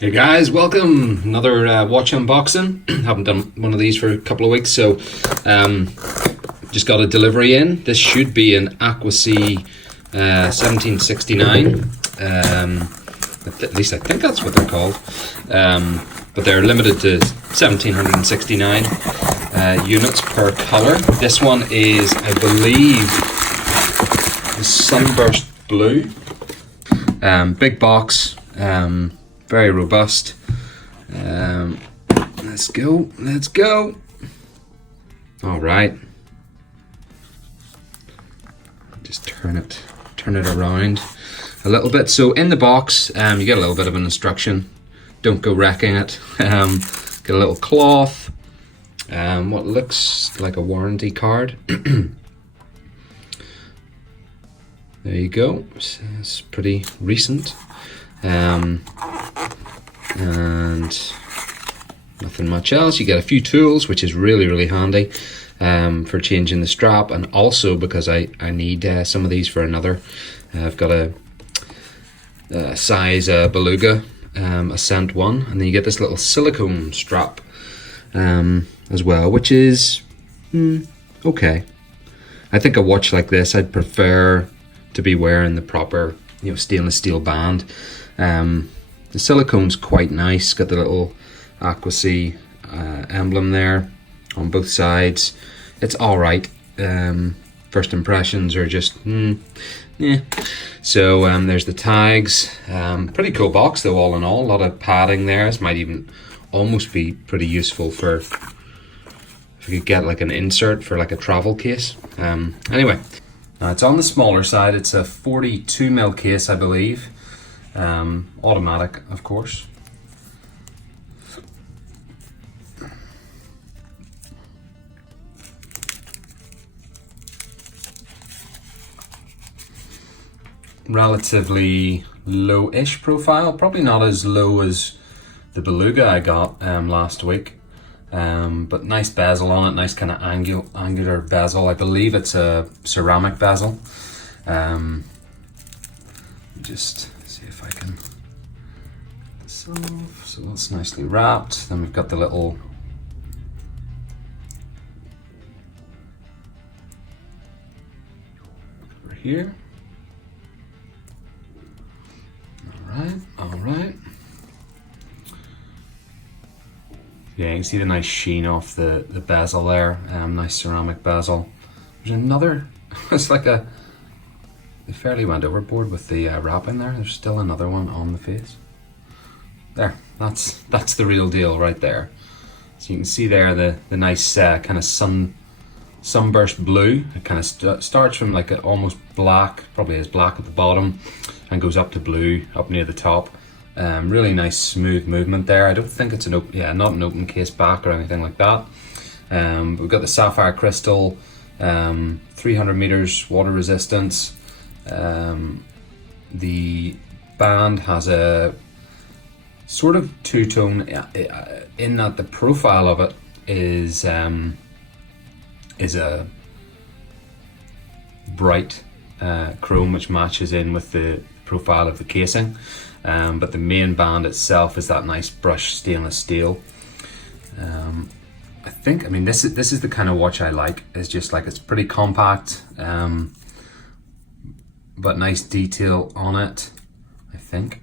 Hey guys, welcome! Another watch unboxing. Haven't done one of these for a couple of weeks, so just got a delivery in. This should be an Aquacy 1769. At least I think that's what they're called. But they're limited to 1769 units per color. This one is, I believe, the Sunburst blue. Big box. Very robust. Let's go. All right. Just turn it around a little bit. So in the box, you get a little bit of an instruction. Don't go wrecking it. Get a little cloth. What looks like a warranty card. There you go. It's pretty recent. And nothing much else. You get a few tools, which is really handy for changing the strap, and also because I need some of these for another. I've got a size Beluga Ascent 1, and then you get this little silicone strap as well, which is okay. I think a watch like this I'd prefer to be wearing the proper, stainless steel band. The silicone's quite nice. Got the little Aquacy emblem there on both sides. It's all right. First impressions are just yeah. So there's the tags. Pretty cool box though, all in all. A lot of padding there. This might even almost be pretty useful for if you could get like an insert for like a travel case. Anyway, it's on the smaller side. It's a 42mm case, I believe. Automatic, of course. Relatively low-ish profile, probably not as low as the Beluga I got last week, but nice bezel on it, nice kind of angular bezel. I believe it's a ceramic bezel. Just see if I can solve. So that's nicely wrapped. Then we've got the little over here. All right. Yeah, you can see the nice sheen off the bezel there. Nice ceramic bezel. There's another. It's like they fairly went overboard with the wrapping there. There's still another one on the face. There, that's the real deal right there. So you can see there the nice kind of sunburst blue. It kind of starts from like a almost black, probably is black at the bottom, and goes up to blue up near the top. Really nice smooth movement there. I don't think it's not an open case back or anything like that. We've got the sapphire crystal, 300 meters water resistance. The band has a sort of two-tone in that the profile of it is a bright chrome, which matches in with the profile of the casing, but the main band itself is that nice brushed stainless steel. I mean this is the kind of watch I like. It's just like, it's pretty compact, but nice detail on it, I think.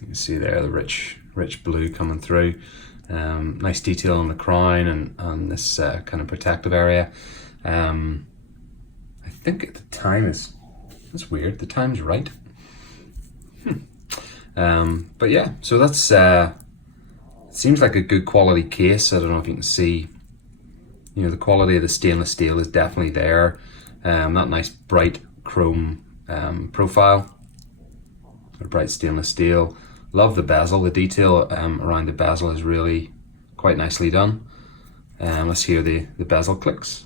You can see there the rich blue coming through. Nice detail on the crown and this kind of protective area. I think the time that's weird. The time's right. But yeah, so that's seems like a good quality case. I don't know if you can see, the quality of the stainless steel is definitely there. That nice bright chrome profile, bright stainless steel. Love the bezel. The detail around the bezel is really quite nicely done. Let's hear the bezel clicks.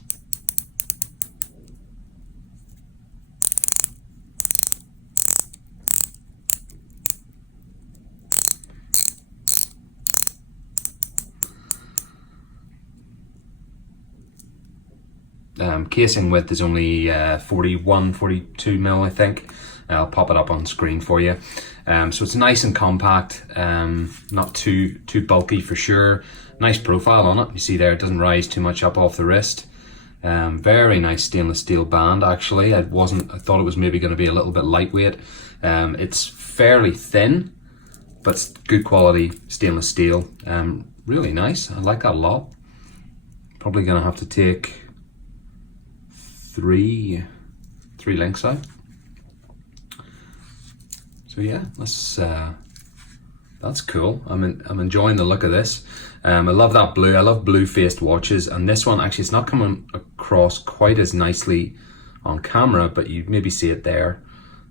Casing width is only 42 mil, I think. I'll pop it up on screen for you. So it's nice and compact, not too bulky for sure. Nice profile on it. You see there, it doesn't rise too much up off the wrist. Very nice stainless steel band actually. I thought it was maybe going to be a little bit lightweight. It's fairly thin, but it's good quality stainless steel. Really nice. I like that a lot. Probably going to have to take three links out. So yeah, that's cool. I'm enjoying the look of this. I love that blue. I love blue faced watches, and this one actually, it's not coming across quite as nicely on camera, but you maybe see it there.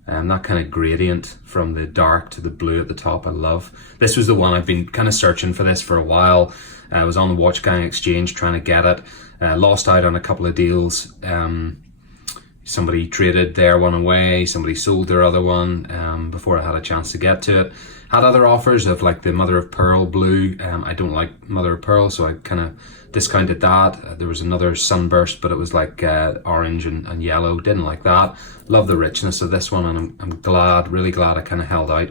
That kind of gradient from the dark to the blue at the top, I love. This was the one I've been kind of searching for this for a while. I was on the Watch Gang Exchange trying to get it. Lost out on a couple of deals. Somebody traded their one away, somebody sold their other one before I had a chance to get to it. Had other offers of like the mother of pearl blue. I don't like mother of pearl, so I kind of discounted that. There was another sunburst, but it was like orange and yellow. Didn't like that. Love the richness of this one, and I'm glad, really glad I kind of held out.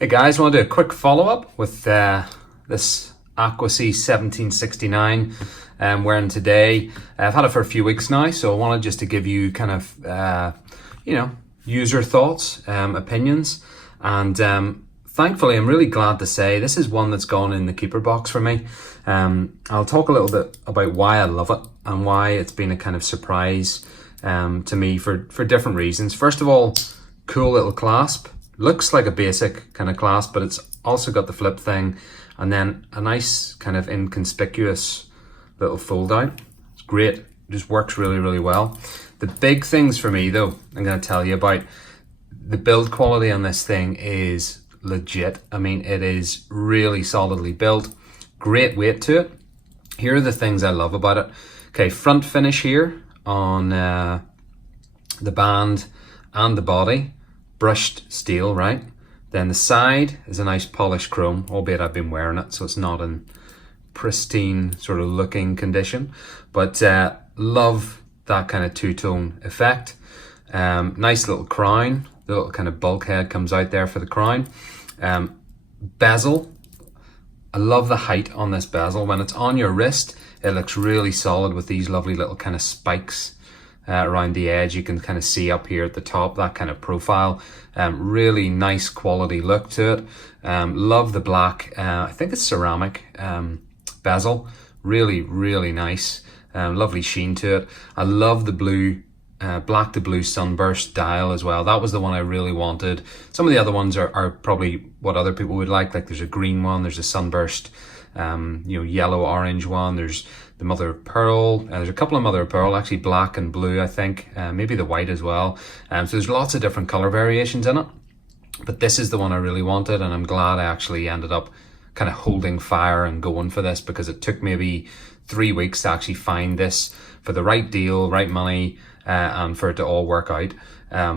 Hey guys, want to do a quick follow-up with this Aquacy 1769 I'm wearing today. I've had it for a few weeks now, so I wanted just to give you kind of, user thoughts, opinions, and thankfully I'm really glad to say this is one that's gone in the keeper box for me. I'll talk a little bit about why I love it and why it's been a kind of surprise to me for different reasons. First of all, cool little clasp. Looks like a basic kind of clasp, but it's also got the flip thing, and then a nice kind of inconspicuous little fold out. It's great. It just works really, really well. The big things for me though, I'm going to tell you about. The build quality on this thing is legit. I mean, it is really solidly built. Great weight to it. Here are the things I love about it. Okay, front finish here on the band and the body. Brushed steel, right? Then the side is a nice polished chrome, albeit I've been wearing it, so it's not in pristine sort of looking condition. But love that kind of two-tone effect. Nice little crown. The little kind of bulkhead comes out there for the crown. Bezel. I love the height on this bezel. When it's on your wrist, it looks really solid with these lovely little kind of spikes around the edge. You can kind of see up here at the top, that kind of profile. Really nice quality look to it. Love the black, I think it's ceramic bezel. Really, really nice. Lovely sheen to it. I love the blue, black to blue sunburst dial as well. That was the one I really wanted. Some of the other ones are probably what other people would like there's a green one, there's a sunburst, yellow orange one, there's the mother of pearl, there's a couple of mother of pearl, actually black and blue, I think, maybe the white as well. So there's lots of different color variations in it, but this is the one I really wanted, and I'm glad I actually ended up kind of holding fire and going for this, because it took maybe 3 weeks to actually find this for the right deal, right money, and for it to all work out.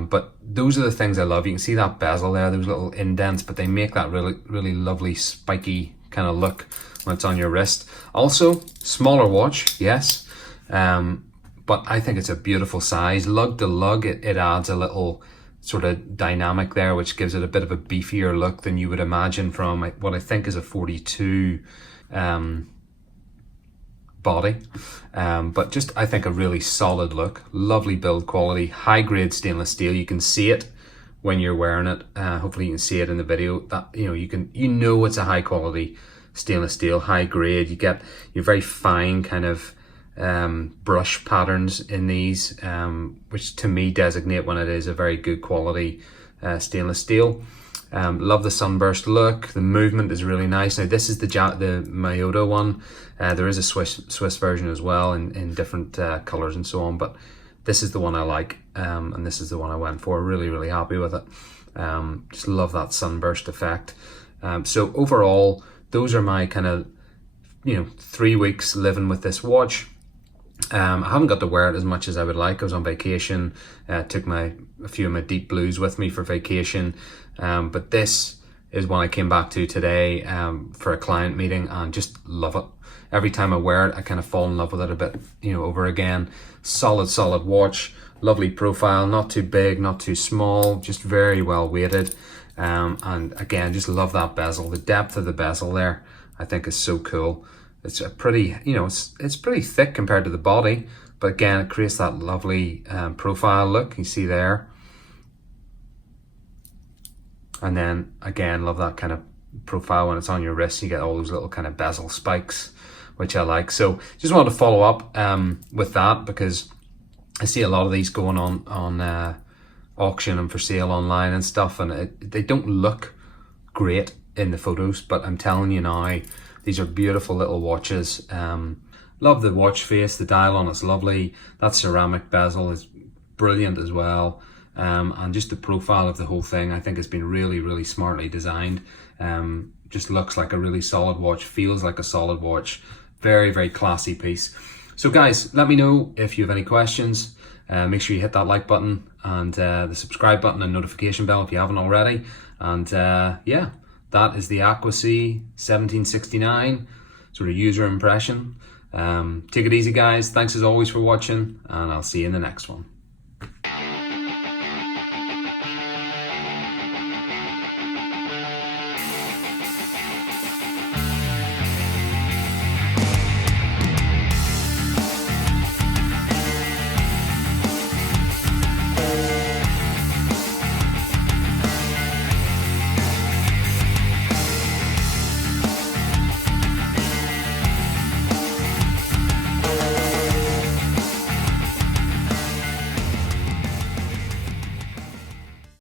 But those are the things I love. You can see that bezel there, those little indents, but they make that really, really lovely spiky kind of look when it's on your wrist. Also, smaller watch, yes, but I think it's a beautiful size. Lug to lug, it adds a little sort of dynamic there, which gives it a bit of a beefier look than you would imagine from what I think is a 42 body, but just I think a really solid look. Lovely build quality, high grade stainless steel. You can see it when you're wearing it. Hopefully you can see it in the video. That you know it's a high quality stainless steel, high grade. You get your very fine kind of brush patterns in these, which to me designate when it is a very good quality stainless steel. Love the sunburst look. The movement is really nice. Now this is the Miyota one. There is a Swiss version as well in different colors and so on, but this is the one I like, and this is the one I went for. Really, really happy with it. Just love that sunburst effect. So overall, those are my kind of 3 weeks living with this watch. I haven't got to wear it as much as I would like. I was on vacation, took a few of my deep blues with me for vacation, but this is one I came back to today for a client meeting, and just love it. Every time I wear it, I kind of fall in love with it a bit, over again. Solid watch, lovely profile, not too big, not too small, just very well weighted. And again, just love that bezel. The depth of the bezel there, I think, is so cool. It's a pretty, it's pretty thick compared to the body, but again, it creates that lovely profile look you see there. And then again, love that kind of profile when it's on your wrist. You get all those little kind of bezel spikes, which I like. So just wanted to follow up with that, because I see a lot of these going on auction and for sale online and stuff, and they don't look great in the photos, but I'm telling you now, these are beautiful little watches. Love the watch face, the dial on it's lovely. That ceramic bezel is brilliant as well. And just the profile of the whole thing, I think, has been really smartly designed. Just looks like a really solid watch, feels like a solid watch. Very classy piece. So guys, let me know if you have any questions. Make sure you hit that like button and the subscribe button and notification bell if you haven't already. And yeah, that is the Aquacy 1769 sort of user impression. Take it easy, guys. Thanks as always for watching, and I'll see you in the next one.